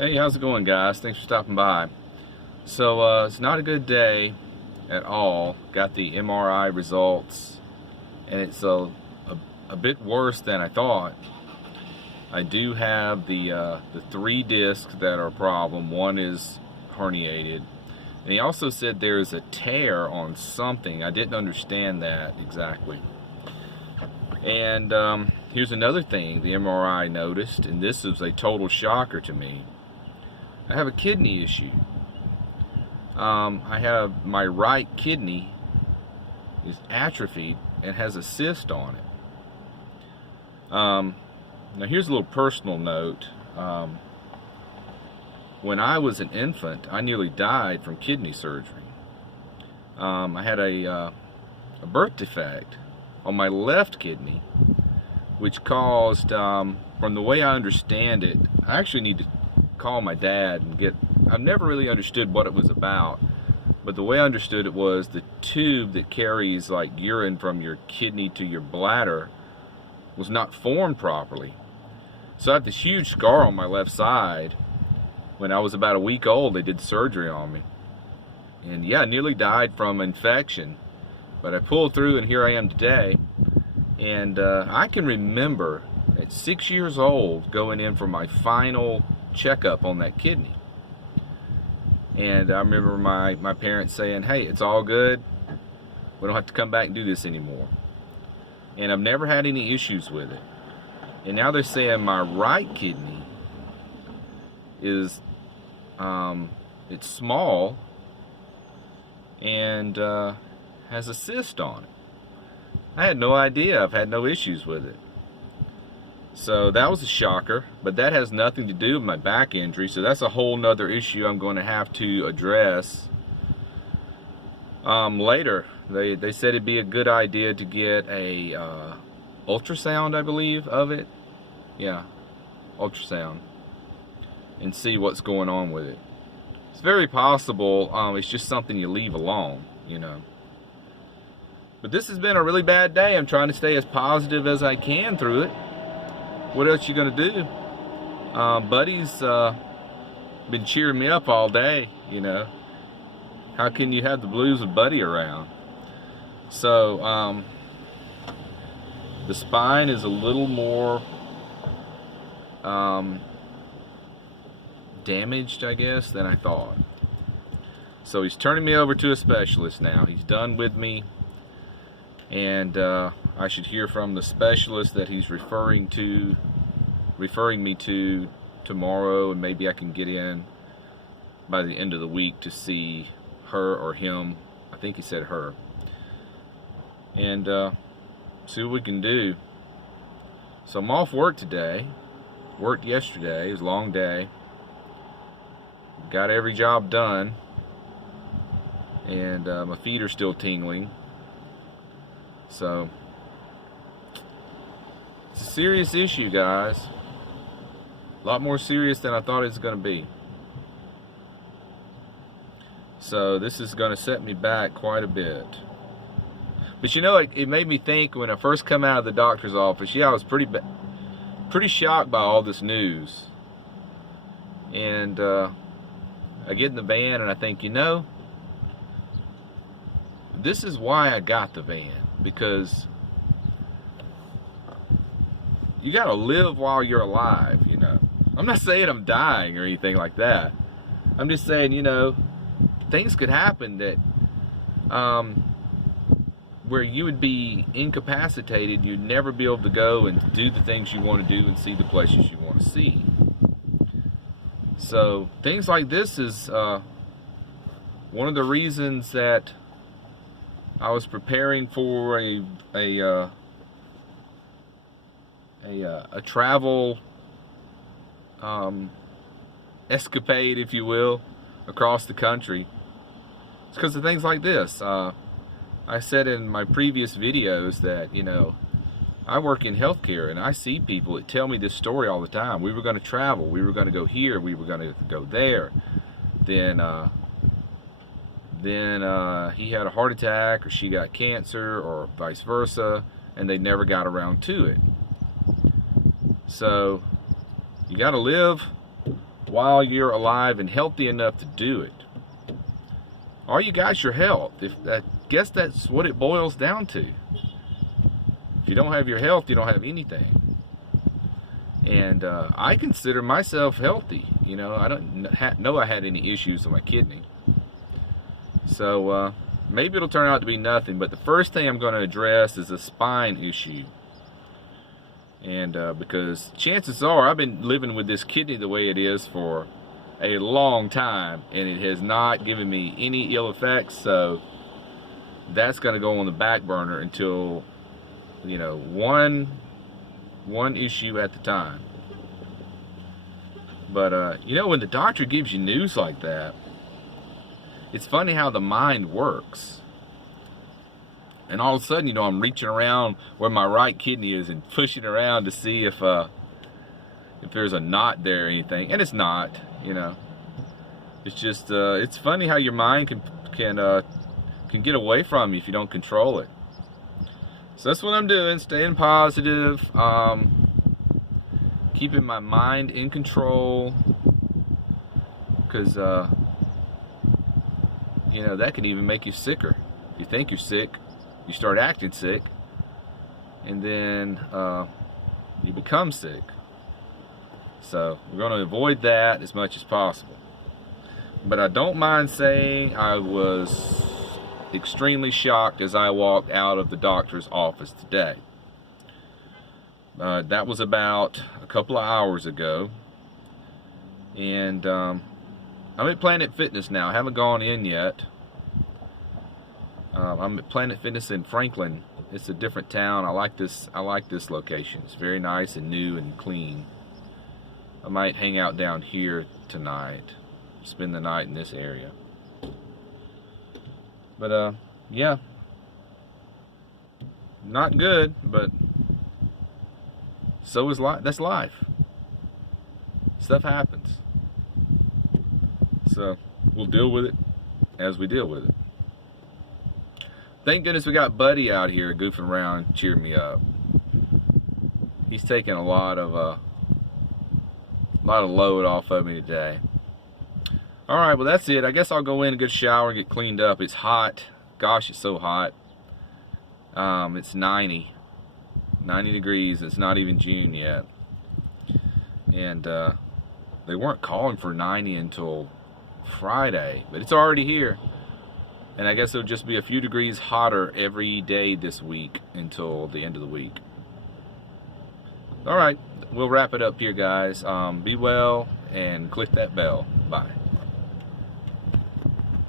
Hey, how's it going, guys? Thanks for stopping by. It's not a good day at all. Got the MRI results, and it's a bit worse than I thought. I do have the 3 discs that are a problem. One is herniated, and he also said there's a tear on something. I didn't understand that exactly. And here's another thing the MRI noticed, and this is a total shocker to me. I have a kidney issue. I have my right kidney is atrophied and has a cyst on it. Now here's a little personal note. When I was an infant, I nearly died from kidney surgery. I had a birth defect on my left kidney, which caused, from the way I understand it, I actually need to call my dad and I've never really understood what it was about, but the way I understood it was the tube that carries like urine from your kidney to your bladder was not formed properly. So I have this huge scar on my left side. When I was about a week old, they did surgery on me, and yeah, I nearly died from infection, but I pulled through, and here I am today. And I can remember at 6 years old going in for my final checkup on that kidney, and I remember my parents saying, hey, it's all good, we don't have to come back and do this anymore. And I've never had any issues with it. And now they're saying my right kidney is it's small and has a cyst on it. I had no idea. I've had no issues with it. So that was a shocker, but that has nothing to do with my back injury, so that's a whole nother issue I'm going to have to address later. They said it'd be a good idea to get a ultrasound, I believe, of it. Yeah, ultrasound, and see what's going on with it. It's very possible it's just something you leave alone, you know. But this has been a really bad day. I'm trying to stay as positive as I can through it. What else you gonna do? Buddy's been cheering me up all day, you know. How can you have the blues with Buddy around? So the spine is a little more damaged, I guess, than I thought. So he's turning me over to a specialist now. He's done with me, and I should hear from the specialist that he's referring me to tomorrow, and maybe I can get in by the end of the week to see her or him. I think he said her, and see what we can do. So I'm off work today. Worked yesterday. It was a long day. Got every job done, and my feet are still tingling. So it's a serious issue, guys. A lot more serious than I thought it was going to be. So this is going to set me back quite a bit. But you know, it made me think when I first come out of the doctor's office. Yeah, I was pretty shocked by all this news. And I get in the van and I think, you know, this is why I got the van. Because you gotta live while you're alive, you know. I'm not saying I'm dying or anything like that. I'm just saying, you know, things could happen that where you would be incapacitated. You'd never be able to go and do the things you want to do and see the places you want to see. So things like this is one of the reasons that I was preparing for a travel escapade, if you will, across the country. It's because of things like this. I said in my previous videos that, you know, I work in healthcare, and I see people that tell me this story all the time. We were going to travel. We were going to go here. We were going to go there. Then he had a heart attack, or she got cancer, or vice versa, and they never got around to it. So you got to live while you're alive and healthy enough to do it. All you got is your health. I guess that's what it boils down to. If you don't have your health, you don't have anything. And I consider myself healthy. You know, I don't know I had any issues with my kidney. So maybe it'll turn out to be nothing. But the first thing I'm going to address is a spine issue. And because chances are I've been living with this kidney the way it is for a long time, and it has not given me any ill effects. So that's going to go on the back burner until, you know, one issue at the time. But you know, when the doctor gives you news like that, it's funny how the mind works. And all of a sudden, you know, I'm reaching around where my right kidney is and pushing around to see if there's a knot there or anything, and it's not. You know, it's just it's funny how your mind can get away from you if you don't control it. So that's what I'm doing, staying positive, keeping my mind in control, because you know, that can even make you sicker. If you think you're sick, you start acting sick, and then you become sick. So we're going to avoid that as much as possible. But I don't mind saying I was extremely shocked as I walked out of the doctor's office today. That was about a couple of hours ago, and I'm at Planet Fitness now. I haven't gone in yet. I'm at Planet Fitness in Franklin. It's a different town. I like this location. It's very nice and new and clean. I might hang out down here tonight, spend the night in this area. But yeah, not good, but so is life. That's life. Stuff happens. So we'll deal with it as we deal with it. Thank goodness we got Buddy out here goofing around, cheering me up. He's taking a lot of load off of me today. Alright, well that's it. I guess I'll go in and get a shower and get cleaned up. It's hot. Gosh, it's so hot. It's 90 degrees. It's not even June yet. And they weren't calling for 90 until Friday, but it's already here. And I guess it'll just be a few degrees hotter every day this week until the end of the week. Alright, we'll wrap it up here, guys. Be well and click that bell. Bye.